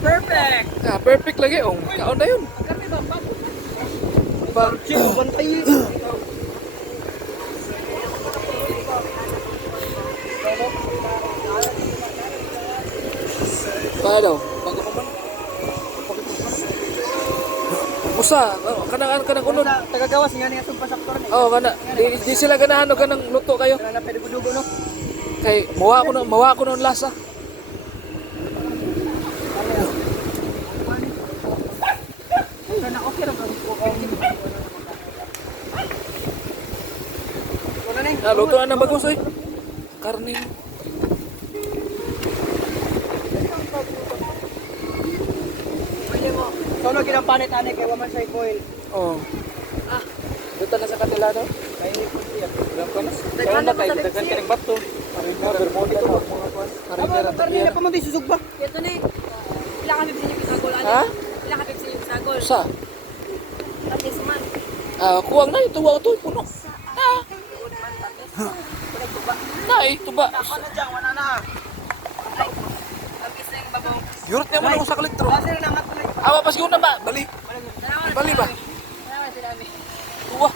Perfect. Ah, perfect lagi. Oh, kaon na yun. Ba, Bantay. pa daw. Bago pa man. Usa, kanang unod. Tagagawas nga niya itong pasaktor ni. Oh, kana. Di sila ganahan o kanang luto kayo. Wala na pwede dugo no. Kay mawa ko ng lasa. Sana okay ra ba ko. Wala na. Ah, luto na bagus oy. Karne. Pwede mo. Sono ginang panit ani kay waman say coil. Oh. Ah, Luto na sa kanila no. kay ni po siya. Kaya na kay daghan ka ng bato. Bermuda na mga kwan. Karindera Karne na pa man susug ba? Ito ni. Ilang kami sa inyo sagol. Ha? Ilang kami sa inyo sagol. Sa? Tatis man. Ah, kuwang na ito wa to puno. Ah, nay tuba. Ano diyan wala na. Ay. Abis na yung babaw. Yurot niya man ako sa kaliktro. Kasi na naman tuloy. Awa pas na ba? Bali. Bali ba? Salamat sila kami. Wah.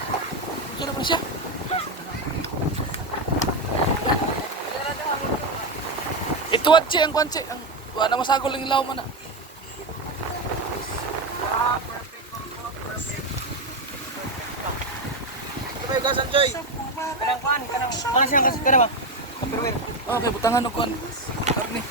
Sino naman siya? Ito wadje ang kwanche. Ang wala masagol lang ilaw man na. Sabay gasan Joy. Kanang kuan, kanang mana siyang kasi kana ba? Tupperware. Okay, butangan og kwan. Karne.